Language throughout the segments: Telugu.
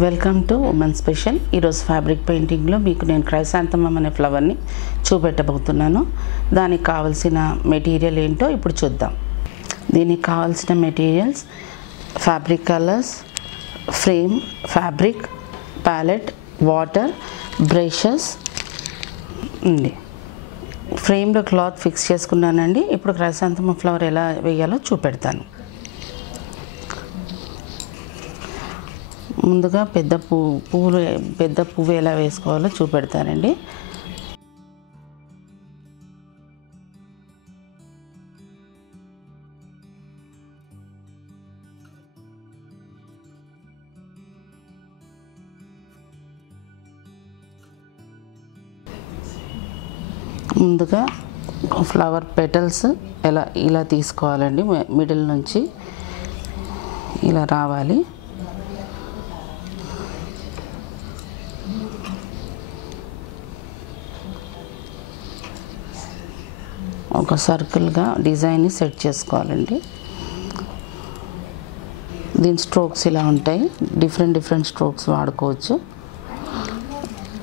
Welcome to women special. ఈరోజు ఫ్యాబ్రిక్ పెయింటింగ్లో మీకు నేను క్రైసాంథమమ్ అనే ఫ్లవర్ని చూపెట్టబోతున్నాను. దానికి కావాల్సిన మెటీరియల్ ఏంటో ఇప్పుడు చూద్దాం. దీనికి కావాల్సిన materials fabric colours, frame, fabric, palette, water, brushes ఉంది. ఫ్రేమ్లో క్లాత్ ఫిక్స్ చేసుకున్నానండి. ఇప్పుడు క్రైసాంథమమ్ ఫ్లవర్ ఎలా వేయాలో చూపెడతాను. ముందుగా పెద్ద పువ్వు ఎలా వేసుకోవాలో చూపెడతానండి. ముందుగా ఫ్లవర్ పెటల్స్ ఇలా తీసుకోవాలండి. మిడిల్ నుంచి ఇలా రావాలి. ఒక సర్కిల్గా డిజైన్ని సెట్ చేసుకోవాలండి. దీని స్ట్రోక్స్ ఇలా ఉంటాయి. డిఫరెంట్ స్ట్రోక్స్ వాడుకోవచ్చు.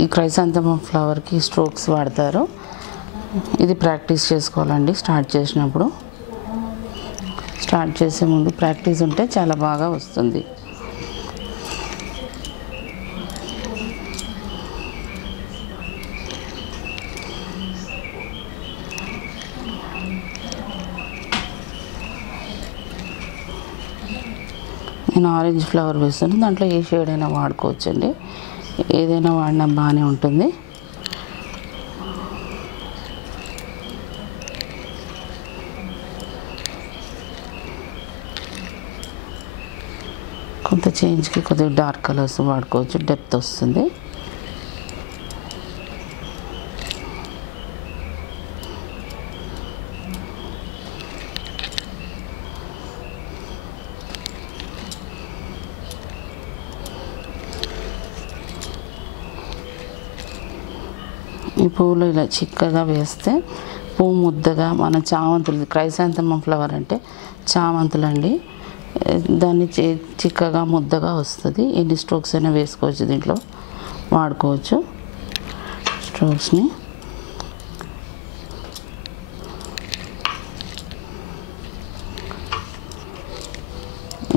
ఈ క్రైసాంథమమ్ ఫ్లవర్కి స్ట్రోక్స్ వాడతారు. ఇది ప్రాక్టీస్ చేసుకోవాలండి. స్టార్ట్ చేసే ముందు ప్రాక్టీస్ ఉంటే చాలా బాగా వస్తుంది. నేను ఆరెంజ్ ఫ్లవర్ వేస్తాను. దాంట్లో ఏ షేడ్ అయినా వాడుకోవచ్చండి. ఏదైనా వాడినా బాగానే ఉంటుంది. కొంత చేంజ్కి కొద్దిగా డార్క్ కలర్స్ వాడుకోవచ్చు. డెప్త్ వస్తుంది. ఈ పువ్వులు ఇలా చిక్కగా వేస్తే పువ్వు ముద్దగా మన చామంతులు, క్రైసాంథమమ్ ఫ్లవర్ అంటే చామంతులండి. దాన్ని చిక్కగా ముద్దగా వస్తుంది. ఎన్ని స్ట్రోక్స్ అయినా వేసుకోవచ్చు. దీంట్లో వాడుకోవచ్చు స్ట్రోక్స్ని.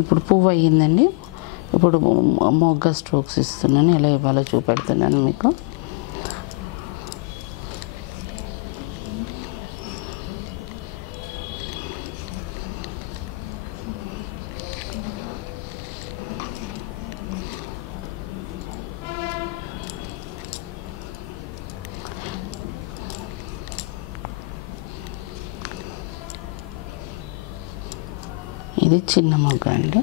ఇప్పుడు పువ్వు అయ్యిందండి. ఇప్పుడు మొగ్గ స్ట్రోక్స్ ఇస్తున్నాను. ఎలా ఇవ్వాలో చూపెడుతున్నాను మీకు. ఇది చిన్న మొగ్గ అండి.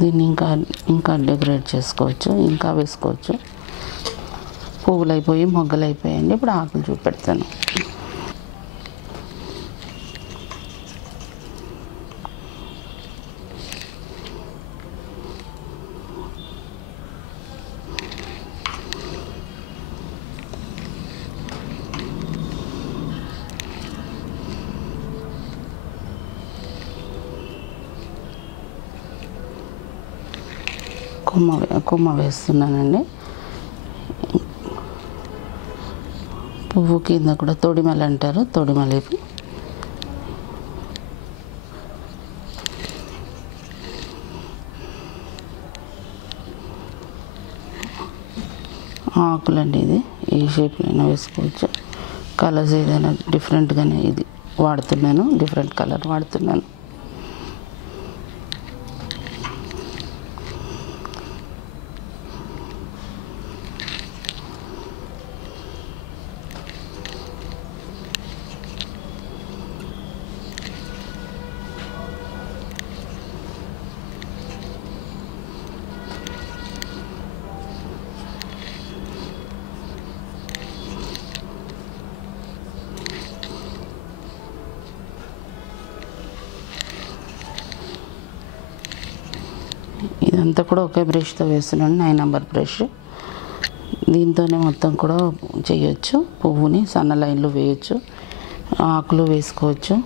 దీన్ని ఇంకా డెకరేట్ చేసుకోవచ్చు, ఇంకా వేసుకోవచ్చు. పువ్వులు అయిపోయి మొగ్గలు అయిపోయాయండి. ఇప్పుడు ఆకులు చూపెడతాను. కొమ్మ వేస్తున్నానండి. పువ్వు కింద కూడా తొడిమలు అంటారు. తొడిమలు ఆకులండి. ఇది ఏ షేప్లో అయినా వేసుకోవచ్చు. కలర్స్ ఏదైనా డిఫరెంట్గానే ఇది వాడుతున్నాను. డిఫరెంట్ కలర్ వాడుతున్నాను. ఇదంతా కూడా ఒకే బ్రష్తో వేస్తున్నాను. 9 నెంబర్ బ్రష్. దీంతోనే మొత్తం కూడా చేయొచ్చు. పువ్వుని సన్న లైన్లో వేయచ్చు. ఆకులు వేసుకోవచ్చు.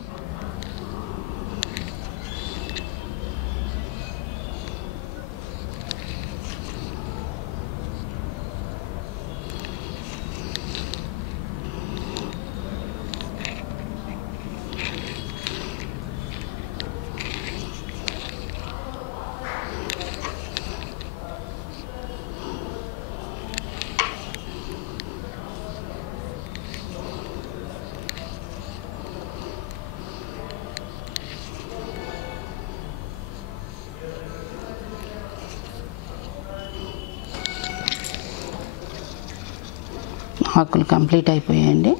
ఆకులు కంప్లీట్ అయిపోయాయండి.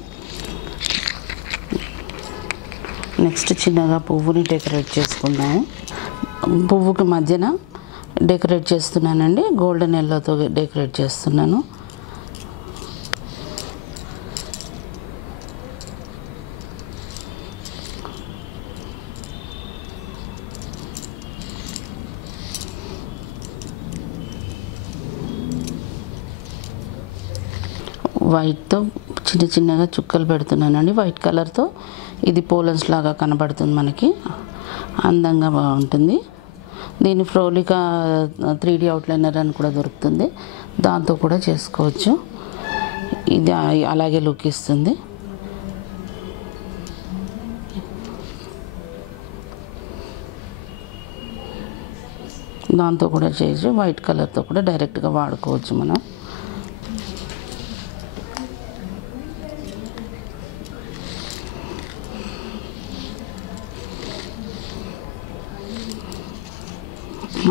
నెక్స్ట్ చిన్నగా పువ్వుని డెకరేట్ చేసుకున్నాము. పువ్వుకి మధ్యన డెకరేట్ చేస్తున్నానండి. గోల్డెన్ ఎల్లోతో డెకరేట్ చేస్తున్నాను. వైట్తో చిన్న చిన్నగా చుక్కలు పెడుతున్నానండి. వైట్ కలర్తో ఇది పోలన్స్ లాగా కనబడుతుంది, మనకి అందంగా బాగుంటుంది. దీని ఫ్రోలికా 3D అవుట్లైనర్ అని కూడా దొరుకుతుంది, దాంతో కూడా చేసుకోవచ్చు. ఇది అలాగే లుక్ ఇస్తుంది. దాంతో కూడా చేసి వైట్ కలర్తో కూడా డైరెక్ట్గా వాడుకోవచ్చు మనం.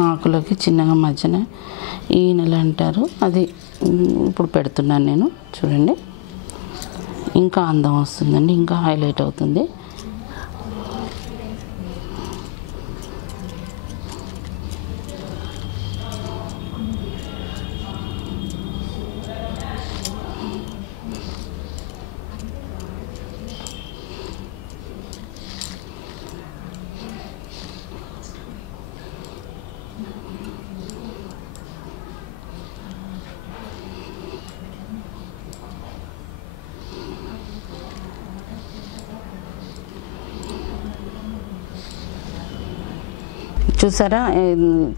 ఆకులకి చిన్నగా మధ్యన ఈనెలు అంటారు, అది ఇప్పుడు పెడుతున్నాను నేను. చూడండి, ఇంకా అందం వస్తుందండి, ఇంకా హైలైట్ అవుతుంది. చూసారా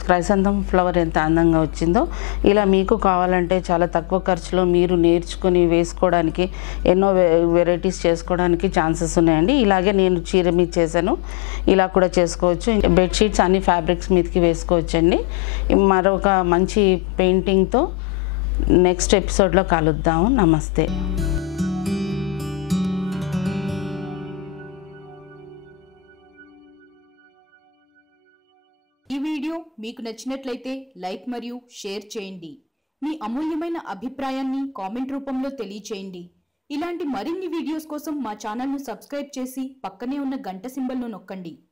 క్రైసాంథమం ఫ్లవర్ ఎంత అందంగా వచ్చిందో. ఇలా మీకు కావాలంటే చాలా తక్కువ ఖర్చులో మీరు నేర్చుకుని వేసుకోవడానికి, ఎన్నో వెరైటీస్ చేసుకోవడానికి ఛాన్సెస్ ఉన్నాయండి. ఇలాగే నేను చీర మీద చేశాను, ఇలా కూడా చేసుకోవచ్చు. బెడ్షీట్స్ అన్ని ఫ్యాబ్రిక్స్ మీదకి వేసుకోవచ్చండి. మరొక మంచి పెయింటింగ్తో నెక్స్ట్ ఎపిసోడ్లో కలుద్దాము. నమస్తే. ఈ వీడియో మీకు నచ్చినట్లయితే లైక్ మరియు షేర్ చేయండి. మీ అమూల్యమైన అభిప్రాయాన్ని కామెంట్ రూపంలో తెలియచేయండి. ఇలాంటి మరిన్ని వీడియోస్ కోసం మా ఛానల్ను సబ్స్క్రైబ్ చేసి పక్కనే ఉన్న గంట సింబల్ను నొక్కండి.